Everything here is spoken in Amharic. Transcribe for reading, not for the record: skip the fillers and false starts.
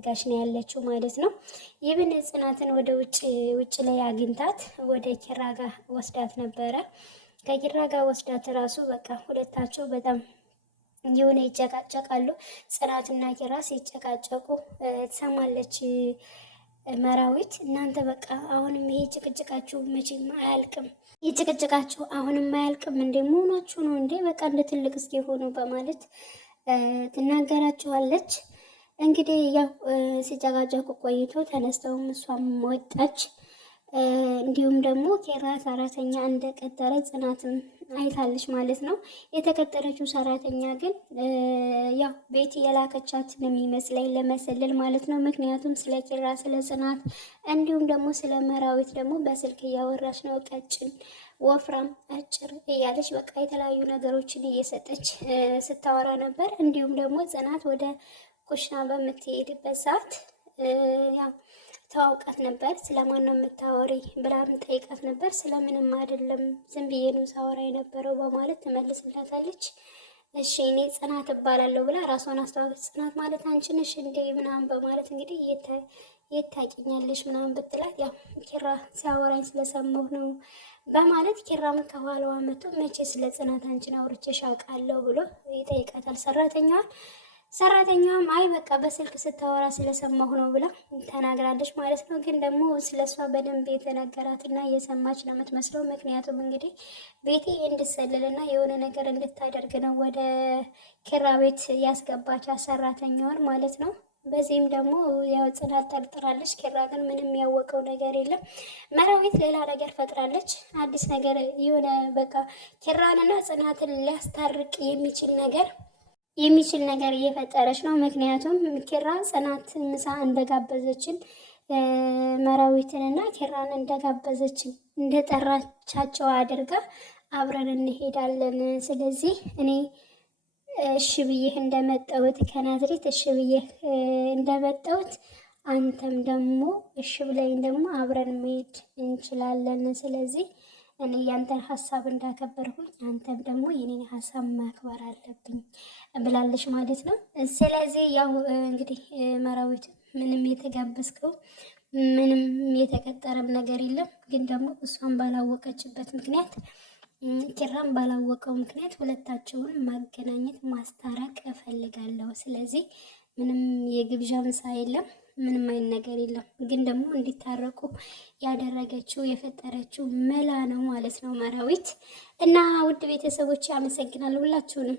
ጋሽ ነው ያለችው ማለት ነው። ይብን ጽናትን ወደ ውጭ ላይ አግኝታት ወደ ኪራ ጋር ወስዳት ነበረ። ከኪራ ጋር ወስዳት ራሱ በቃ ሁለታቸው በጣም የሆነ ይጨቃጨቃሉ። ጽናትና ኪራ ሲጨቃጨቁ ትሰማለች መራዊት። እናንተ በቃ አሁንም ይሄ ጭቅጭቃችሁ መቼም አያልቅም፣ የጭቅጭቃችሁ አሁንም አያልቅም እንዴ? መሆናችሁ ነው እንዴ? በቃ እንደ ትልቅ እስኪ ሆኑ በማለት ትናገራቸዋለች። እንግዲህ ያው ሲጨቃጨቁ ቆይቶ ተነስተውም እሷም ወጣች። እንዲሁም ደግሞ ኪራ ሰራተኛ እንደቀጠረ ጽናትም አይታለች ማለት ነው። የተቀጠረችው ሰራተኛ ግን ያው ቤት የላከቻት ነው የሚመስለኝ ለመሰለል ማለት ነው። ምክንያቱም ስለ ኪራ፣ ስለ ጽናት እንዲሁም ደግሞ ስለ መራዊት ደግሞ በስልክ እያወራች ነው። ቀጭን፣ ወፍራም፣ አጭር እያለች በቃ የተለያዩ ነገሮችን እየሰጠች ስታወራ ነበር። እንዲሁም ደግሞ ጽናት ወደ ኩሽና በምትሄድበት ሰዓት ያው ተዋውቃት ነበር። ስለማን ነው የምታወሪ ብላም ጠይቃት ነበር። ስለምንም አይደለም ዝም ብዬ ነው ሳወራ የነበረው በማለት ትመልስላታለች። እሺ እኔ ጽናት እባላለሁ ብላ ራሷን አስተዋወቀች። ጽናት ማለት አንቺ ነሽ እንዴ ምናምን በማለት እንግዲህ የታቂኛለሽ ምናምን ብትላት ያው ኪራ ሲያወራኝ ስለሰማሁ ነው በማለት ኪራም ከኋላዋ መጥቶ መቼ ስለ ጽናት አንቺን አውርቼሽ አውቃለሁ ብሎ ይጠይቃታል ሰራተኛዋም አይ በቃ በስልክ ስታወራ ስለሰማሁ ነው ብላ ተናግራለች ማለት ነው። ግን ደግሞ ስለሷ በደንብ የተነገራትና እየሰማች ነው የምትመስለው። ምክንያቱም እንግዲህ ቤቴ እንድትሰልልና የሆነ ነገር እንድታደርግ ነው ወደ ኪራ ቤት ያስገባቻት ሰራተኛዋን ማለት ነው። በዚህም ደግሞ ያው ጽናት ጠርጥራለች። ኪራ ግን ምንም ያወቀው ነገር የለም። መራዊት ሌላ ነገር ፈጥራለች። አዲስ ነገር የሆነ በቃ ኪራንና ጽናትን ሊያስታርቅ የሚችል ነገር እየፈጠረች ነው። ምክንያቱም ኪራ ጽናት ምሳ እንደጋበዘችን መራዊትንና ኪራን እንደጋበዘችን እንደጠራቻቸው አድርጋ አብረን እንሄዳለን። ስለዚህ እኔ እሺ ብዬህ እንደመጣሁት ከናዝሬት እሺ ብዬህ እንደመጣሁት አንተም ደግሞ እሺ ብለኝ ደግሞ አብረን መሄድ እንችላለን። ስለዚህ እኔ ያንተን ሀሳብ እንዳከበርኩኝ አንተም ደግሞ የኔን ሀሳብ ማክበር አለብኝ ብላለች ማለት ነው። ስለዚህ ያው እንግዲህ መራዊት ምንም የተጋበዝከው ምንም የተቀጠረም ነገር የለም። ግን ደግሞ እሷን ባላወቀችበት ምክንያት ኪራም ባላወቀው ምክንያት ሁለታቸውን ማገናኘት ማስታረቅ እፈልጋለሁ። ስለዚህ ምንም የግብዣ ምሳ የለም፣ ምንም አይነት ነገር የለም። ግን ደግሞ እንዲታረቁ ያደረገችው የፈጠረችው መላ ነው ማለት ነው መራዊት። እና ውድ ቤተሰቦች አመሰግናለሁ ሁላችሁንም።